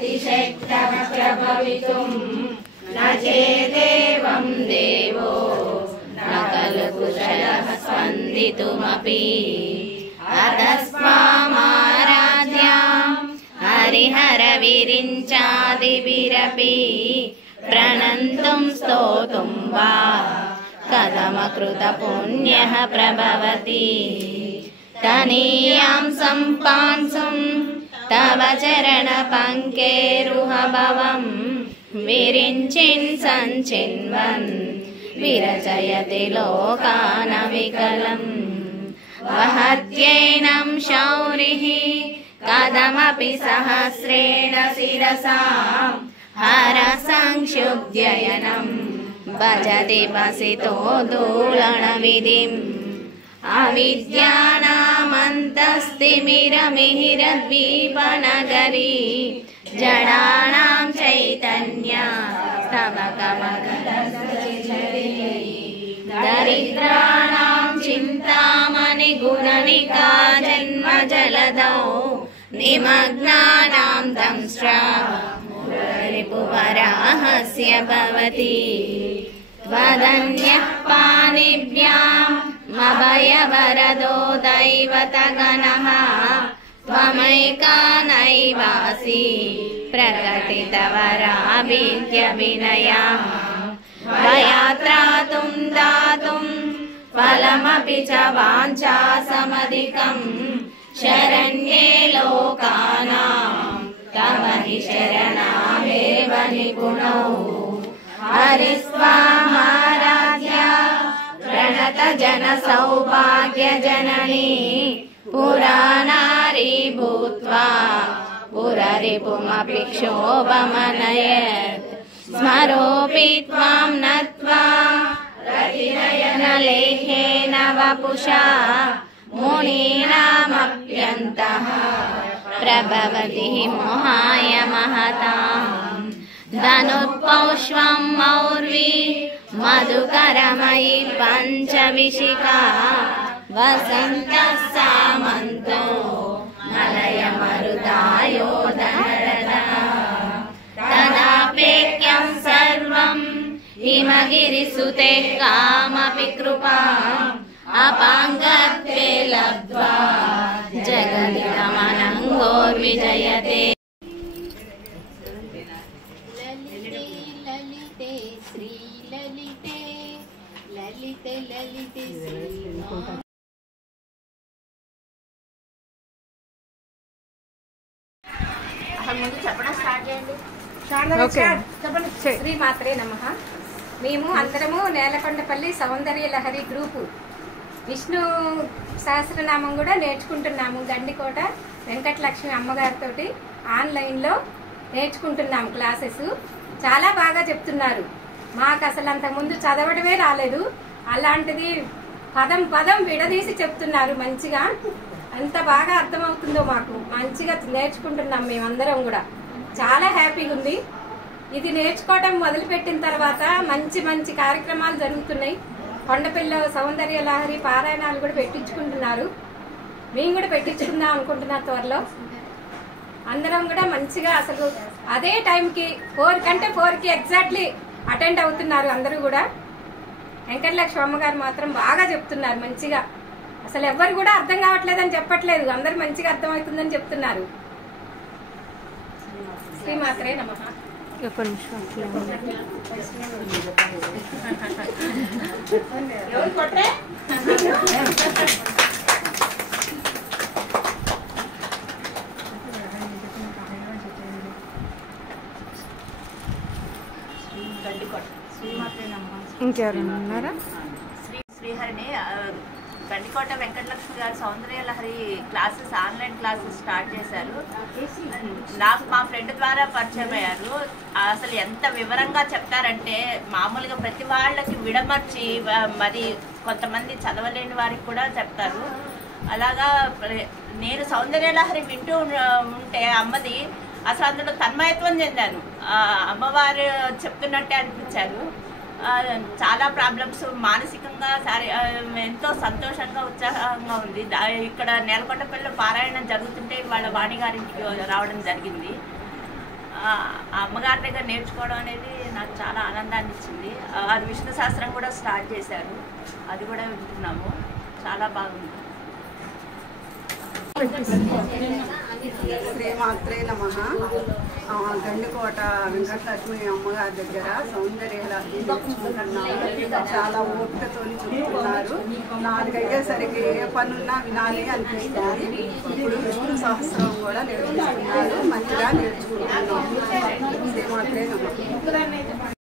अतिशक्तः भवितुम् न चेदेवं देवो न खलु कुशलः स्पन्दितुमपि अतस्त्वामाराध्यां हरिहरविरिञ्चादिभिरपि प्रणन्तुं स्तोतुं वा कथमकृतपुण्यः प्रभवति तनीयां सम्पांसुं तव चरणपङ्केरुहभवं विरिञ्चिन् सञ्चिन्वन् विरचयति लोकानविकलम् वहत्यैनं शौरिः कथमपि सहस्रेण शिरसा हरसंक्षुब्ध्ययनम् भजति वसितो दूलनविधिम् अविद्यानामन्तस्तिमिरमिहिरद्वीपनगरी जडानां चैतन्या स्तबकमगदशरी दरिद्राणां चिन्तामणिगुणनिका जन्मजलदौ निमग्नानां दंष्ट्रा रिपुवराहस्य भवति त्वदन्यः पाणिभ्याम् अभयवरदो दैवतगणः त्वमेका नैवासि प्रकटितवराभिद्यभिनया भयात्रातुं दातुं फलमपि च वाञ्छासमधिकम् शरण्ये लोकानां तव हि शरणामेव निपुणौ हरिस्वामाराध्या प्रणत जन सौभाग्य जननी पुराणारी भूत्वा पुररिपुमपि क्षोभमनयत् स्मरोऽपि त्वां नत्वा रतिनयनलेखेन वपुषा मुनीनामप्यन्तः प्रभवति मोहाय महताम् धनुत्पौष्वं मौर्वी मधुकरमयी पञ्चविशिखा वसन्तः सामन्तो मलयमरुदायोधनरतः तदापेक्यं सर्वं हिमगिरिसुतेः कामपि कृपाम् अपाङ्गत्वे लब्ध्वा जगदिदमनङ्गोर्विजयते ललिते श्रीललिते ललिते ललिते श्री ముందు చెప్పడం స్టార్ట్ చేయండి. శ్రీమాత్రే నమః. మేము అందరము నేలకొండపల్లి సౌందర్య లహరి గ్రూపు విష్ణు సహస్రనామం కూడా నేర్చుకుంటున్నాము. గండికోట వెంకటలక్ష్మి అమ్మగారితో ఆన్లైన్లో నేర్చుకుంటున్నాము. క్లాసెస్ చాలా బాగా చెప్తున్నారు. మాకు అసలు అంతకుముందు చదవడమే రాలేదు, అలాంటిది పదం పదం విడదీసి చెప్తున్నారు మంచిగా. ఎంత బాగా అర్థమవుతుందో మాకు, మంచిగా నేర్చుకుంటున్నాం మేమందరం కూడా. చాలా హ్యాపీగా ఉంది. ఇది నేర్చుకోవడం మొదలుపెట్టిన తర్వాత మంచి మంచి కార్యక్రమాలు జరుగుతున్నాయి. కొండపల్లి సౌందర్య లహరి పారాయణాలు కూడా పెట్టించుకుంటున్నారు. మేము కూడా పెట్టించుకుందాం అనుకుంటున్నాం త్వరలో. అందరం కూడా మంచిగా అసలు అదే టైంకి 4 కంటే 4కి ఎగ్జాక్ట్లీ అటెండ్ అవుతున్నారు అందరూ కూడా. వెంకటలక్ష్మి అమ్మగారు మాత్రం బాగా చెప్తున్నారు మంచిగా. అసలు ఎవరు కూడా అర్థం కావట్లేదని చెప్పట్లేదు, అందరు మంచిగా అర్థమవుతుందని చెప్తున్నారు. శ్రీమాత్రే నమః. ఎవరు కొట్టే ఇంకెవరైనా ఉన్నారా? శ్రీహరిని Gandikota Venkatalakshmi garu Soundarya Lahari classes online classes start చేశారు. నాకు మా ఫ్రెండ్ ద్వారా పరిచయం అయ్యారు. అసలు ఎంత వివరంగా చెప్తారంటే మామూలుగా ప్రతి వాళ్ళకి విడమర్చి మరి కొంతమంది చదవలేని వారికి కూడా చెప్తారు. అలాగా నేను సౌందర్య లహరి వింటూ ఉంటే అమ్మది అసలు అందులో తన్మయత్వం చెందాను. అమ్మవారు చెప్తున్నట్టే అనిపించారు. చాలా ప్రాబ్లమ్స్ మానసికంగా ఎంతో సంతోషంగా ఉత్సాహంగా ఉంది. ఇక్కడ నేలకొండపల్లిలో పారాయణం జరుగుతుంటే వాళ్ళ వాణి గారింటికి రావడం జరిగింది. అమ్మగారి దగ్గర నేర్చుకోవడం అనేది నాకు చాలా ఆనందాన్ని ఇచ్చింది. అది విష్ణు సహస్రం కూడా స్టార్ట్ చేశారు, అది కూడా వింటున్నాము, చాలా బాగుంది. శ్రీమాత్రే నమః. గండికోట వెంకటలక్ష్మి అమ్మగారి దగ్గర సౌందర్యలహరి నేర్చుకుంటున్నాము. చాలా ఓపికతో చెప్తున్నారు. 4 అయ్యేసరికి ఏ పనున్నా వినాలి అనిపిస్తుంది. ఇప్పుడు విష్ణు సహస్రం కూడా నేర్చుకుంటున్నారు, మంచిగా నేర్చుకుంటున్నాము. శ్రీమాత్రే నమః.